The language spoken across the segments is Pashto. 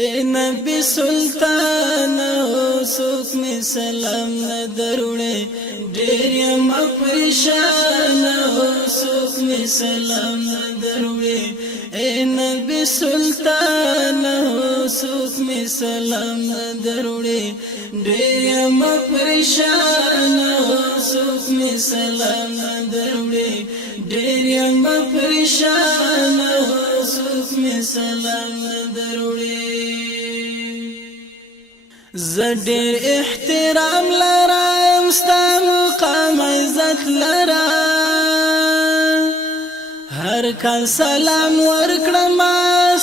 اے نبی سلطان سوک می سلام ندروڑے ډیر یم پریشان سوک می سلام ندروڑے اے نبی سلطان سوک می سلام ندروڑے ډیر یم پریشان سوک می سلام ندروڑے ډیر یم پریشان سوک می سلام ندروڑے زدیر احترام لرم ستا مقام عزت لرم هر کال سلام ورکړم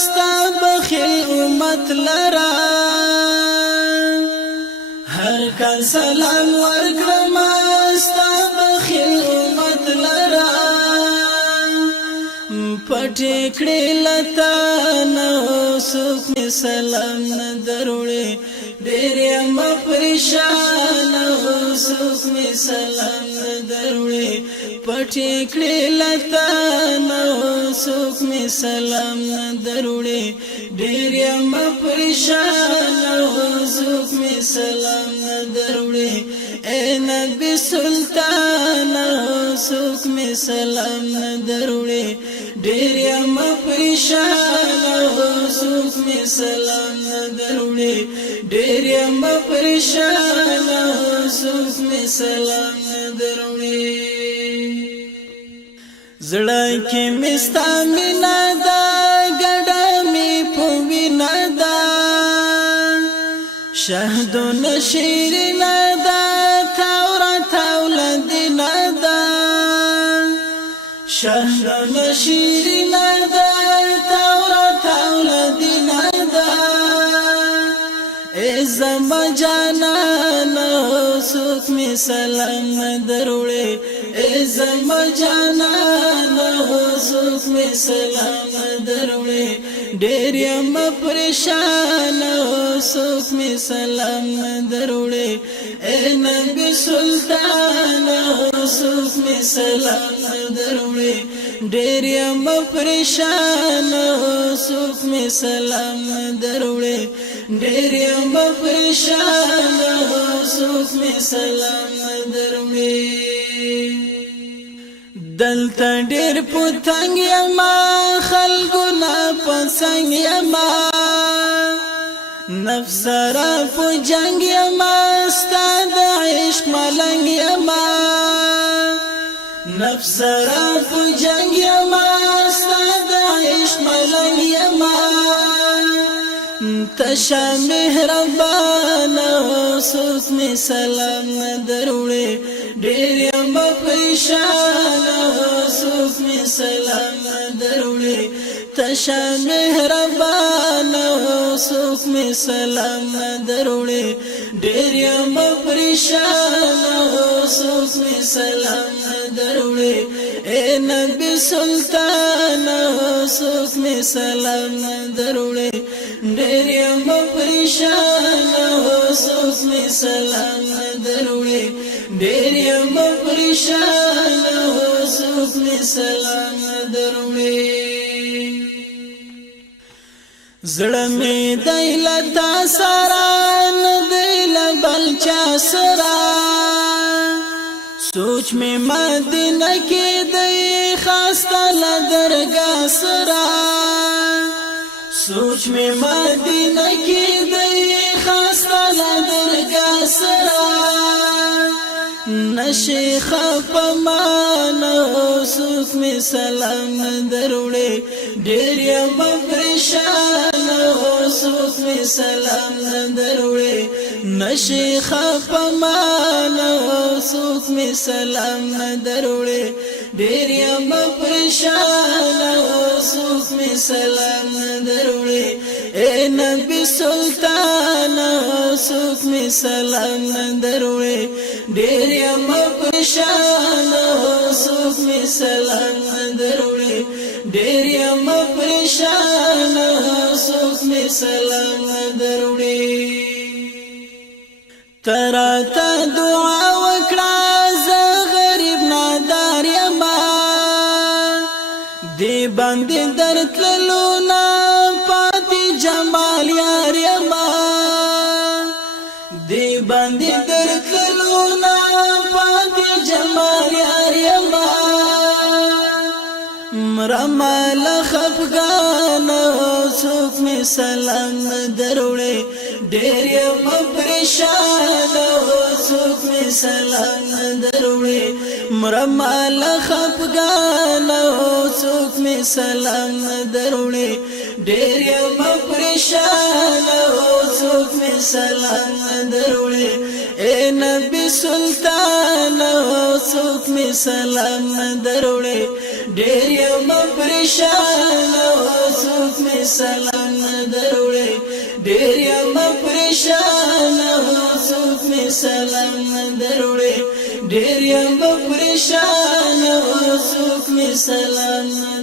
ستا بخیل امت لرم هر کال سلام ورکړم ستا بخیل امت لرم پټې کړې لتا نو سوک می سلام نه دروړې ډېر یم پریشان سوک می سلام نه دروړې پټې کړې لتا نو سوک می سلام نه دروړې ډېر یم پریشان سوک می سلام نه دروړې اے نبی سلطان سوک می سلام نه دروړې ډېر یم پریشان سوک می سلام نه دروړې ډېر یم پریشان سوک می سلام نه دروړې زړه کې مې ستا مینه ده ګډه مې په وینه ده شهدونه شیرینه ده تورات اولادینه ده شهدونه شیرینه ده تورات اولادینه ده ای زما جانانه سوک می سلام نه دروړې ای زما جانانه سوک می سلام نه دروړې ډېر یم پریشان سوک می سلام نه دروړې اے نبی سلطان سوک می سلام نه دروړې ډېر یم پریشان سوک می سلام نه دروړې ډېر یم پریشان سوک می سلام نه دروړې دلته ډېر پتنګ یم خلکو نه پسنګ یم نفس را په جنگ یم ستا د عشق ملنګ یم نفس را په جنگ یم ستا د عشق ملنګ یم تشا مهربان سوک می سلام نه دروړې ډېر یم پریشان سوک می سلام نه دروړې تشا مهربان سوک می سلام نه دروړې ډېر یم پریشان سوک می سلام نه دروړې اے نبی سلطان سوک می سلام نه دروړې ډېر یم پریشان سوک می سلام نه دروړې ډېر یم پریشان سوک می سلام نه دروړې زړه می دی لتا سره نه دی له بل چا سره سوچ می مدینه کې دی خاسته له درګاه سره سوچ می مدینه کې دی خاسته له درګاه سره نشي خپمانه سوک می سلام نه دروړې ډېر یم پریشان سوک می سلام نه دروړې نشي خپمانه سوک می سلام نه دروړې ډېر یم پریشان سوک می سلام نه دروړې اے نبی سلطان سوک می سلام نه دروړې ډېر یم پریشان سوک می سلام نه دروړې ډېر یم پریشان سوک می سلام نه دروړې تراته دعا وکړه زه غریب نادار یم دی باندې درتللو نه پاتې جمال یا باندې درتللونا پاتې جمال یار یما مرمال خفګان څوک می سلام دروړي ډېر یم پریشان څوک می سلام دروړي مرمال خفګان څوک می سلام دروړي ډېر یم پریشان څوک می سلام دروړي اے نبی سلطان څوک می سلام دروړي ډېر یم پریشان څوک می سلام دروړي ډېر یم پریشان څوک می سلام دروړي ډېر یم پریشان څوک می سلام